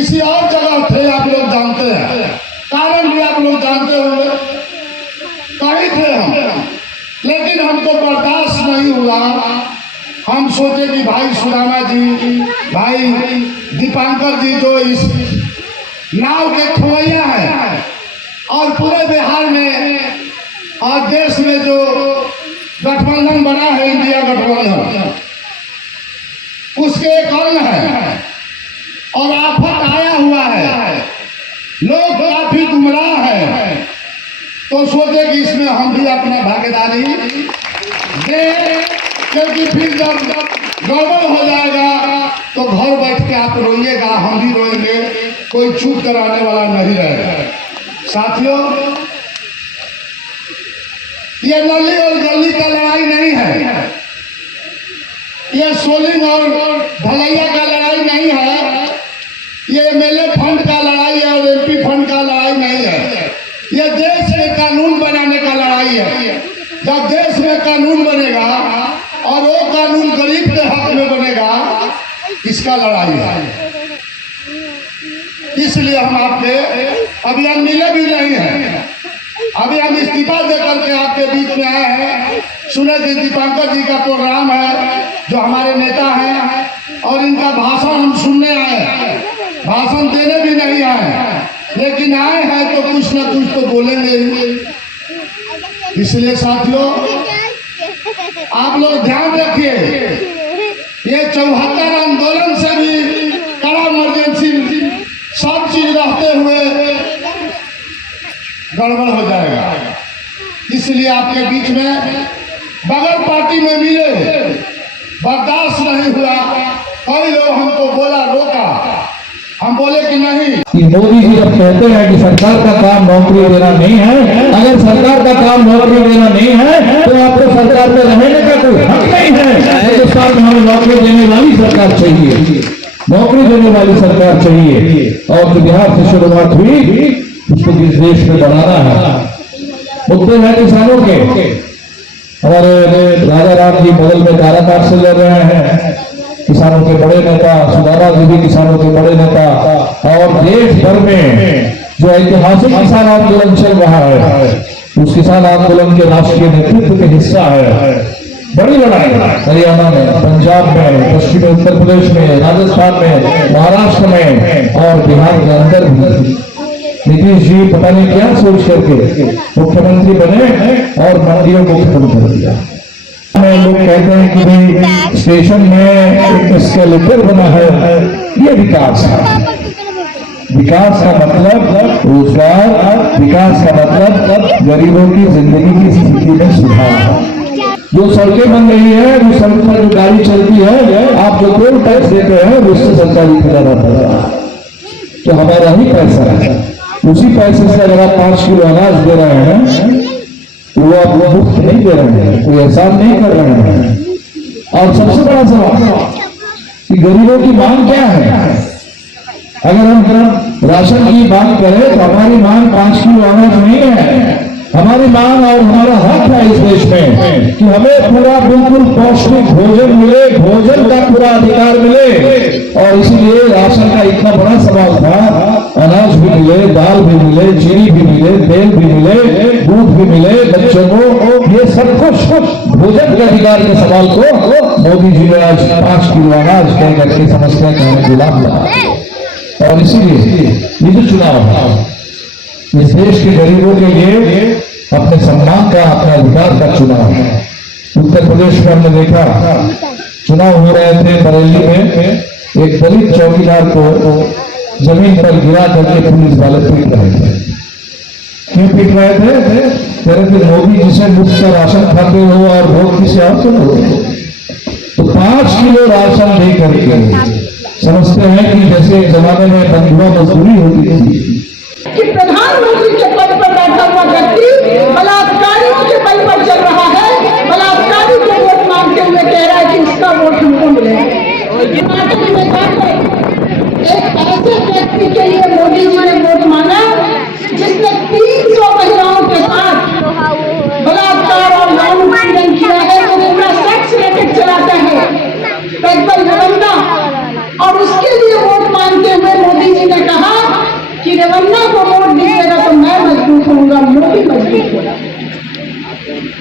किसी और जगह थे, आप लोग जानते हैं, कारण भी आप लोग जानते होंगे, कहीं थे हम, लेकिन हमको बर्दाश्त नहीं हुआ। हम सोचे कि भाई सुदामा जी, भाई दीपांकर जी जो इस नाव के खोया है और पूरे बिहार में और देश में जो गठबंधन बना है, इंडिया गठबंधन, उसके एक अंग है और आफत आया हुआ है, लोग काफी गुमराह है, तो सोचे कि इसमें हम भी अपना भागीदारी दें, क्योंकि फिर जब गड़बड़ हो जाएगा तो घर बैठ के आप रोइएगा, हम भी रोएंगे, कोई चूक कराने वाला नहीं रहेगा। साथियों, ये नली और गली का लड़ाई नहीं है, ये सोलिंग और ढलैया का लड़ाई नहीं है, ये एमएलए फंड का लड़ाई है और एमपी फंड का लड़ाई नहीं है, ये देश में कानून बनाने का लड़ाई है। जब देश में कानून बनेगा और वो कानून गरीब के हक में बनेगा, इसका लड़ाई है। इसलिए हम आपके अभी हम मिले भी नहीं हैं, अभी हम इस्तीफा दे करके आपके बीच में आए हैं। सुने कि दीपांकर जी का प्रोग्राम है, जो हमारे नेता हैं, और इनका भाषण हम सुनने आए हैं, भाषण देने भी नहीं आए, लेकिन आए हैं तो कुछ ना कुछ तो बोलेंगे। इसलिए साथियों, आप लोग ध्यान रखिए, ये 74 आंदोलन से भी कड़ा इमरजेंसी सब चीज रहते हुए गड़बड़ हो जाएगा। इसलिए आपके बीच में बगैर पार्टी में मिले, बर्दाश्त नहीं हुआ। कई लोग हमको बोला, रोका, हम बोले कि नहीं। मोदी जी जब कहते हैं कि सरकार का काम नौकरी देना नहीं है, अगर सरकार का काम नौकरी देना नहीं है तो आपको सरकार में रहने का कोई हक नहीं है। हिंदुस्तान में हमें नौकरी देने वाली सरकार चाहिए, नौकरी देने वाली सरकार चाहिए। और जो बिहार से शुरुआत हुई, उसको इस देश में बढ़ाना है। मुद्दे हैं किसानों के, हमारे राजा राम जी बगल में कारागार से लड़ रहे हैं, किसानों के बड़े नेता सुदामा जी भी किसानों के बड़े नेता, और देश भर में जो ऐतिहासिक किसान आंदोलन चल रहा है, उस किसान आंदोलन के राष्ट्रीय नेतृत्व के हिस्सा है। बड़ी लड़ाई हरियाणा में, पंजाब में, पश्चिमी उत्तर प्रदेश में, राजस्थान में, महाराष्ट्र में और बिहार के अंदर भी। नीतीश जी पता नहीं क्या सोच करके मुख्यमंत्री बने और मंडियों को खत्म कर दिया। लोग कहते हैं कि भाई स्टेशन में एक एस्केलेटर बना है, ये विकास है। विकास का मतलब रोजगार, विकास का मतलब गरीबों की जिंदगी की स्थिति में सुधार। जो सड़कें बन रही है, जो सड़क पर जो गाड़ी चलती है, आप जो टोल टैक्स देते हैं, उससे सरकारी खजाना भर रहा है, तो हमारा ही पैसा है। उसी पैसे से अगर आप 5 किलो अनाज दे रहे हैं, वो आप मुफ्त नहीं दे रहे हैं, कोई एहसान नहीं कर रहे हैं। और सबसे बड़ा सवाल कि गरीबों की मांग क्या है? अगर हम राशन की मांग करें तो हमारी मांग 5 किलो अनाज नहीं है, हमारी मांग और हमारा हक है इस देश में कि हमें पूरा बिल्कुल पौष्टिक भोजन मिले, भोजन का पूरा अधिकार मिले। और इसीलिए राशन का इतना बड़ा सवाल था, अनाज भी मिले, दाल भी मिले, चीनी भी मिले, तेल भी मिले, दूध भी मिले बच्चों को, ये सब कुछ भोजन के अधिकार के सवाल को मोदी जी ने आज 5 किलो अनाज कह करके समस्या का हमें गुलाम बना। और इसीलिए ये जो चुनाव है, इस देश के गरीबों के लिए अपने सम्मान का, अपने अधिकार का चुनाव है। उत्तर प्रदेश में हमने देखा, चुनाव हो रहे थे, बरेली में एक दलित चौकीदार को जमीन पर गिरा करके पुलिस वाले पीट रहे थे। क्यों पीट रहे थे? कह रहे थे मोदी जी से मुफ्त का राशन खाते हो और वोट किसी और को दो। तो 5 किलो राशन दे करके समझते हैं कि जैसे जमाने में बंधुआ मजदूरी होती थी कि प्रधानमंत्री के पद पर बैठा हुआ व्यक्ति बलात्कारियों के बल पर चल रहा है, बलात्कारी को वोट मांगते हुए कह रहा है कि उसका वोट हमको मिलेगा। कर्नाटक में जाकर एक ऐसे व्यक्ति के लिए मोदी जी ने वोट मांगा जिसने 300 महिलाओं के साथ बलात्कार और यौन उत्पीड़न किया है, जो पूरा सेक्स रैकेट चलाता है, पेट्रोल नालंदा, और उसके लिए वोट मांगते हुए मोदी जी ने नहीं थे।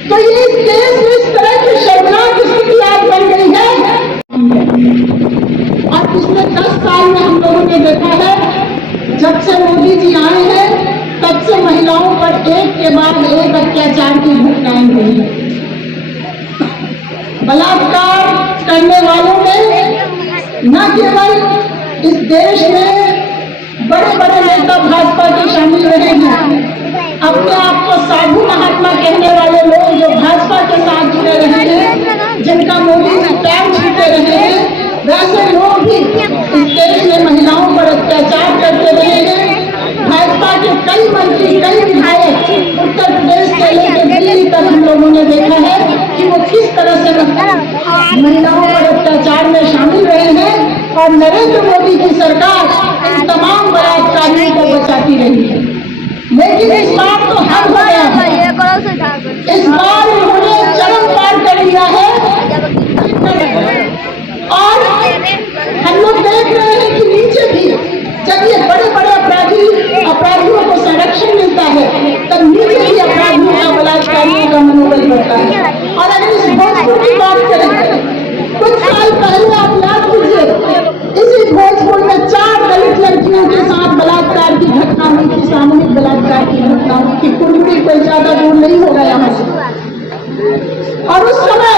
तो ये इस देश में इस तरह की शर्मनाक स्थिति आज बन गई है। और पिछले 10 साल में हम लोगों ने देखा है, जब से मोदी जी आए हैं तब से महिलाओं पर एक के बाद एक अत्याचार की घटनाएं हुई है। बलात्कार करने वालों में न केवल इस देश में बड़े बड़े नेता भाजपा के शामिल रहे हैं, अपने आप को साधु महात्मा कहने वाले लोग जो भाजपा के साथ जुड़े रहे हैं, जिनका मोदी जी पैर छूते रहे हैं, वैसे लोग भी इस देश में महिलाओं पर अत्याचार करते रहे हैं। भाजपा के कई मंत्री, कई विधायक उत्तर प्रदेश से लेकर दिल्ली तक हम लोगों ने देखा है कि वो किस तरह से महिलाओं पर अत्याचार में शामिल रहे हैं। और नरेंद्र मोदी की सरकार इन तमाम बलात्कारियों को बचाती रही है। लेकिन इस बार तो हद हो गया है। इस बार उन्होंने चरम पार कर लिया है। और हम लोग देख रहे हैं कि नीचे भी जब ये बड़े बड़े अपराधियों को संरक्षण मिलता है, तब नीचे भी अपराधियों का, बलात्कारियों का मनोबल बढ़ता है। और अगर इस भोजपुर की बात करें, कुछ साल पहले आप याद कीजिए, इसी भोजपुर में 4 दलित लड़कियों के साथ बलात्कार की घटना हुई थी, सामूहिक बलात्कार की घटना हुई थी। कुंडली कोई ज्यादा दूर नहीं होगा यहाँ से। और उस समय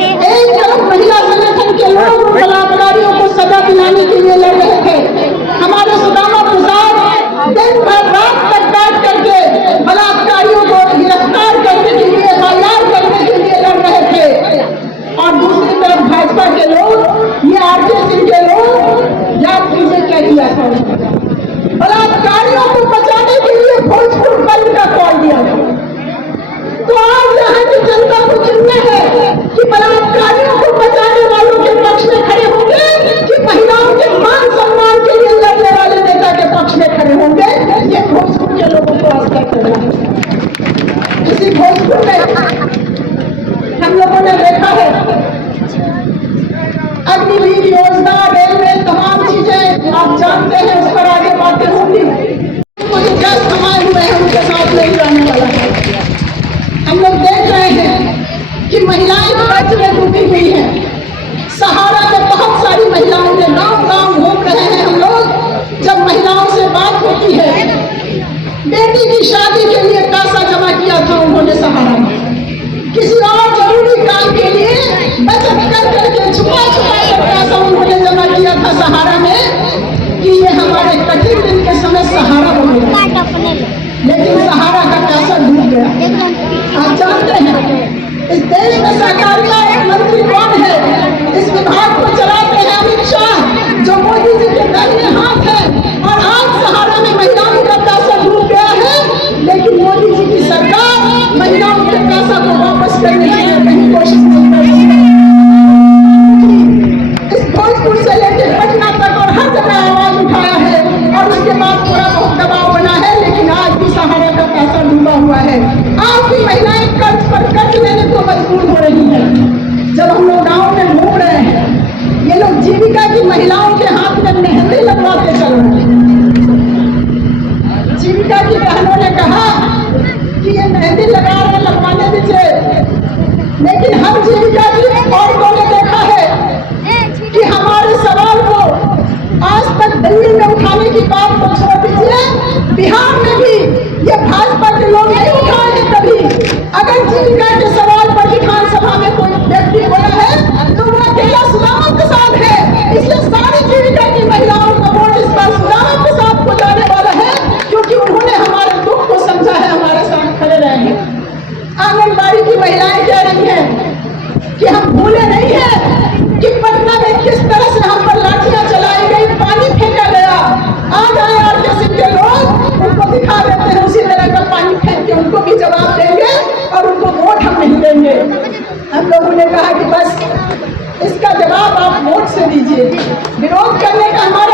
एक तरफ महिला संगठन के लोग बलात्कारियों को सजा दिलाने के लिए लड़ रहे थे। हमारे सुदामा प्रसाद दिन भर रात तक बैठ करके बलात्कारियों को गिरफ्तार करने के लिए, FIR करने के लिए लड़ रहे थे। और दूसरी तरफ भाजपा के लोग, ये RK सिंह के लोग, याद कीजिए क्या किया था, बलात्कारियों को बचाने के लिए भोजपुर बंद का कॉल दिया था। तो आज यहाँ की जनता को चुनना है कि बलात्कारियों को बचाने वालों के पक्ष में खड़े होंगे कि महिलाओं के मान सम्मान के लिए लड़ने वाले नेता के पक्ष में खड़े होंगे। ये भोजपुर के लोगों को आज तक करना है। इसी भोजपुर में हम लोगों ने देखा है, अग्निवीर योजना, रेलवे, तमाम चीजें आप जानते हैं, उस पर आगे बातें होंगी। मुझे क्या समाये हुए हैं उनके साथ नहीं जाने वाला है। हम लोग देख रहे हैं कि महिलाएं कर्ज में डूबी हुई हैं। सहारा में बहुत सारी महिलाओं ने गांव-गांव घूम रहे हैं हम लोग। जब महिलाओं से बात होती है, बेटी की शादी के लिए पैसा जमा किया था उन्होंने सहारा में, किसी और जरूरी काम के लिए बचत कर करके छुपा कर पैसा उन्होंने जमा किया था सहारा में कि ये हमारे कठिन दिन के समय सहारा बनेगा। लेकिन सहारा का पैसा डूब गया। आप जानते हैं इस देश में सहकारिता मंत्री कौन है? इस विभाग को चलाते हैं अमित शाह, जो मोदी जी के दाहिने हाथ है। और आज सहारा में महिलाओं का पैसा डूब गया है, लेकिन मोदी जी की सरकार महिलाओं के पैसा को वापस करने के लिए कहीं कोशिश नहीं कर रही है। इस भोजपुर से लेकर पटना तक और हर जगह आवाज उठाया है और उसके बाद थोड़ा बहुत दबाव बना है, लेकिन आज भी सहारा का पैसा डूबा हुआ है। आज भी महिलाएं कर्ज पर कर्ज लेने को मजबूर हो रही हैं। जब हम लोग गाँव में घूम रहे हैं, ये लोग जीविका की महिलाओं के हाथ में मेहंदी लगवाते चल रहे हैं। जीविका की बहनों ने कहा कि ये मेहंदी लगा रहे, लगवाने दीजिए। लेकिन हम जीविका की औरतों ने देखा है कि हमारे सवाल को आज तक दिल्ली में उठाने की बात को छोड़ दीजिए, बिहार में भी ये भाजपा के लोग नहीं उठाएंगे कभी। अगर जीविका के सवाल पर विधानसभा में कोई व्यक्ति बोला है तो वो अकेला सुदामा प्रसाद है। इसलिए सारी जीविका की महिलाओं का वोट इस बार सुदामा प्रसाद को जाने वाला है, क्योंकि उन्होंने हमारे दुख को समझा है, हमारे साथ खड़े रहे हैं। आंगनबाड़ी की महिलाएं कह रही हैं कि हम भूले नहीं है कि पटना में किस तरह से हम पर लाठियां चलाई गई, पानी फेंका गया। आज आए RK सिंह के लोग उनको दिखा देते हैं, उसी तरह का पानी फेंक के उनको भी जवाब देंगे और उनको वोट हम नहीं देंगे। हम लोगों ने कहा कि बस इसका जवाब आप वोट से दीजिए। विरोध करने का हमारा